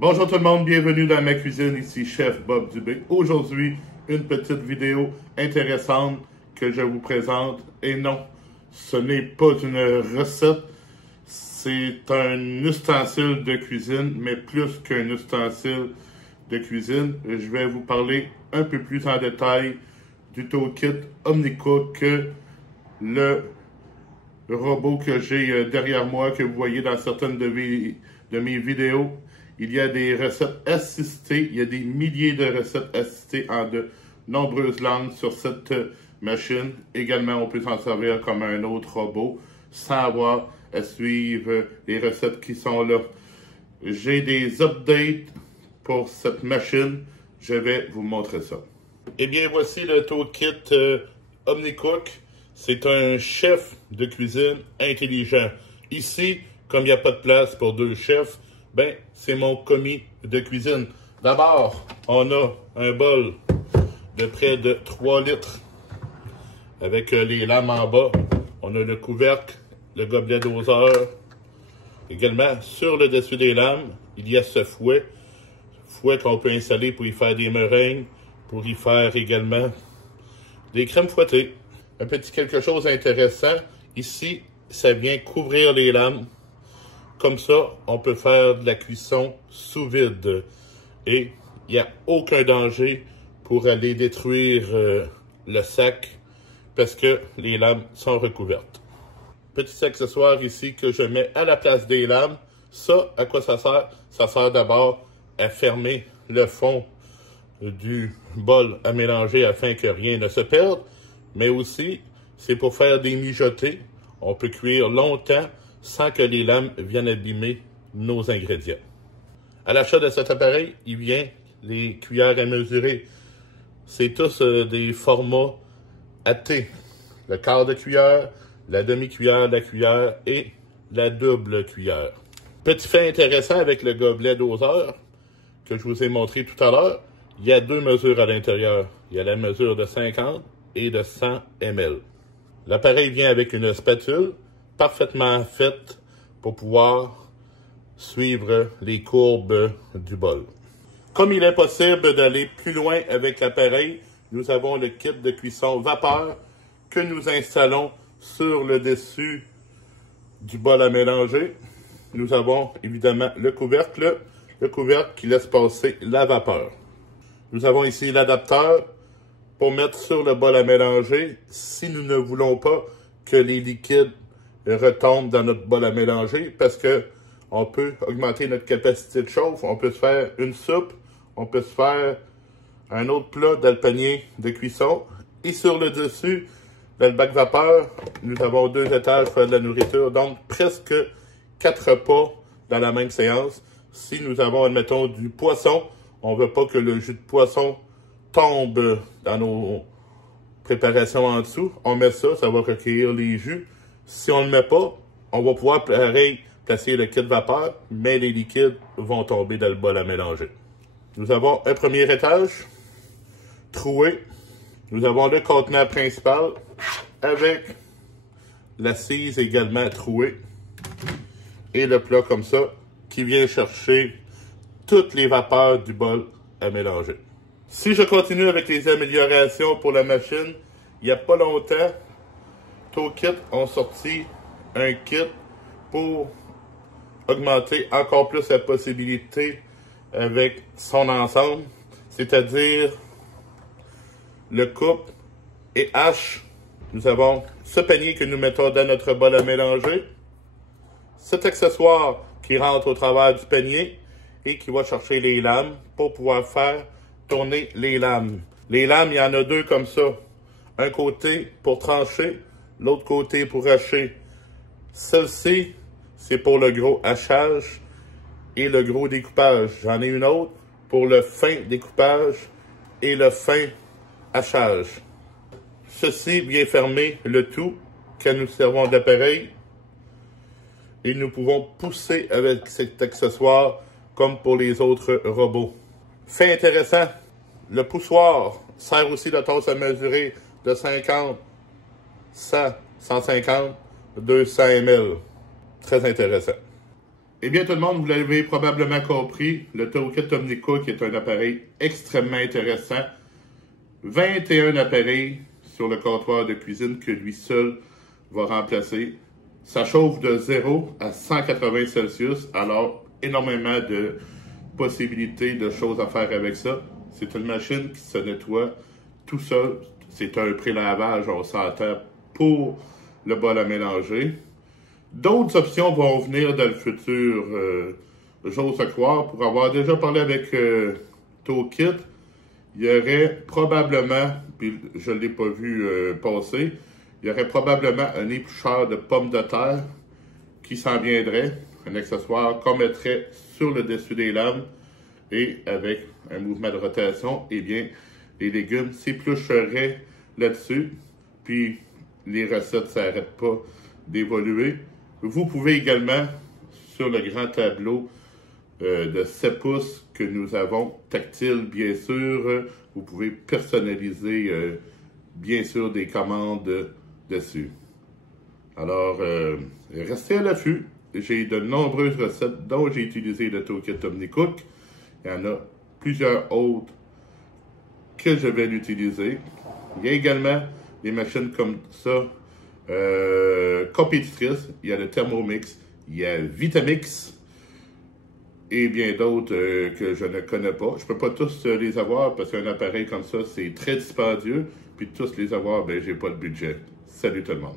Bonjour tout le monde, bienvenue dans ma cuisine, ici Chef Bob Dubé. Aujourd'hui, une petite vidéo intéressante que je vous présente. Et non, ce n'est pas une recette, c'est un ustensile de cuisine, mais plus qu'un ustensile de cuisine. Je vais vous parler un peu plus en détail du toolkit OmniCook, le robot que j'ai derrière moi, que vous voyez dans certaines de mes vidéos. Il y a des recettes assistées, il y a des milliers de recettes assistées en de nombreuses langues sur cette machine. Également, on peut s'en servir comme un autre robot sans avoir à suivre les recettes qui sont là. J'ai des updates pour cette machine. Je vais vous montrer ça. Eh bien, voici le toolkit OmniCook. C'est un chef de cuisine intelligent. Ici, comme il n'y a pas de place pour deux chefs, ben, c'est mon commis de cuisine. D'abord, on a un bol de près de 3 litres avec les lames en bas. On a le couvercle, le gobelet doseur. Également, sur le dessus des lames, il y a ce fouet. Fouet qu'on peut installer pour y faire des meringues, pour y faire également des crèmes fouettées. Un petit quelque chose d'intéressant, ici, ça vient couvrir les lames. Comme ça, on peut faire de la cuisson sous vide. Et il n'y a aucun danger pour aller détruire le sac parce que les lames sont recouvertes. Petit accessoire ici que je mets à la place des lames. Ça, à quoi ça sert? Ça sert d'abord à fermer le fond du bol à mélanger afin que rien ne se perde. Mais aussi, c'est pour faire des mijotés. On peut cuire longtemps sans que les lames viennent abîmer nos ingrédients. À l'achat de cet appareil, il vient les cuillères à mesurer. C'est tous des formats AT. Le quart de cuillère, la demi-cuillère, la cuillère et la double cuillère. Petit fait intéressant avec le gobelet doseur que je vous ai montré tout à l'heure, il y a deux mesures à l'intérieur. Il y a la mesure de 50 et de 100 ml. L'appareil vient avec une spatule parfaitement faite pour pouvoir suivre les courbes du bol. Comme il est possible d'aller plus loin avec l'appareil, nous avons le kit de cuisson vapeur que nous installons sur le dessus du bol à mélanger. Nous avons évidemment le couvercle qui laisse passer la vapeur. Nous avons ici l'adapteur pour mettre sur le bol à mélanger si nous ne voulons pas que les liquides retombent dans notre bol à mélanger parce que on peut augmenter notre capacité de chauffe. On peut se faire une soupe, on peut se faire un autre plat dans le panier de cuisson. Et sur le dessus, dans le bac vapeur, nous avons 2 étages pour faire de la nourriture, donc presque 4 repas dans la même séance. Si nous avons, admettons, du poisson, on ne veut pas que le jus de poisson tombe dans nos préparations en dessous. On met ça, ça va recueillir les jus. Si on ne le met pas, on va pouvoir pareil placer le kit vapeur, mais les liquides vont tomber dans le bol à mélanger. Nous avons un premier étage troué. Nous avons le contenant principal avec l'assise également trouée et le plat comme ça qui vient chercher toutes les vapeurs du bol à mélanger. Si je continue avec les améliorations pour la machine, il n'y a pas longtemps, Toolkit ont sorti un kit pour augmenter encore plus la possibilité avec son ensemble, c'est-à-dire le coupe et hache. Nous avons ce panier que nous mettons dans notre bol à mélanger, cet accessoire qui rentre au travers du panier et qui va chercher les lames pour pouvoir faire tourner les lames. Les lames, il y en a 2 comme ça. Un côté pour trancher, l'autre côté pour hacher. Celle-ci, c'est pour le gros hachage et le gros découpage. J'en ai une autre pour le fin découpage et le fin hachage. Ceci vient fermer le tout quand nous servons d'appareil et nous pouvons pousser avec cet accessoire comme pour les autres robots. Fait intéressant, le poussoir sert aussi de tasse à mesurer de 50, 100, 150, 200 ml. Très intéressant. Eh bien, tout le monde, vous l'avez probablement compris, le Toolkit OmniCook est un appareil extrêmement intéressant. 21 appareils sur le comptoir de cuisine que lui seul va remplacer. Ça chauffe de 0 à 180 Celsius, alors énormément de possibilités de choses à faire avec ça. C'est une machine qui se nettoie tout seul. C'est un pré-lavage, on s'entend, pour le bol à mélanger. D'autres options vont venir dans le futur, j'ose croire. Pour avoir déjà parlé avec Toolkit, il y aurait probablement, puis je ne l'ai pas vu passer, il y aurait probablement un éplucheur de pommes de terre qui s'en viendrait, un accessoire qu'on mettrait sur le dessus des lames et avec un mouvement de rotation, eh bien, les légumes s'éplucheraient là-dessus, puis les recettes ne s'arrêtent pas d'évoluer. Vous pouvez également, sur le grand tableau de 7 pouces que nous avons, tactile bien sûr, vous pouvez personnaliser bien sûr des commandes dessus. Alors, restez à l'affût. J'ai de nombreuses recettes dont j'ai utilisé le Toolkit OmniCook. Il y en a plusieurs autres que je vais l'utiliser. Il y a également des machines comme ça, compétitrices. Il y a le Thermomix, il y a Vitamix et bien d'autres que je ne connais pas. Je ne peux pas tous les avoir parce qu'un appareil comme ça, c'est très dispendieux. Puis tous les avoir, ben j'ai pas de budget. Salut tout le monde.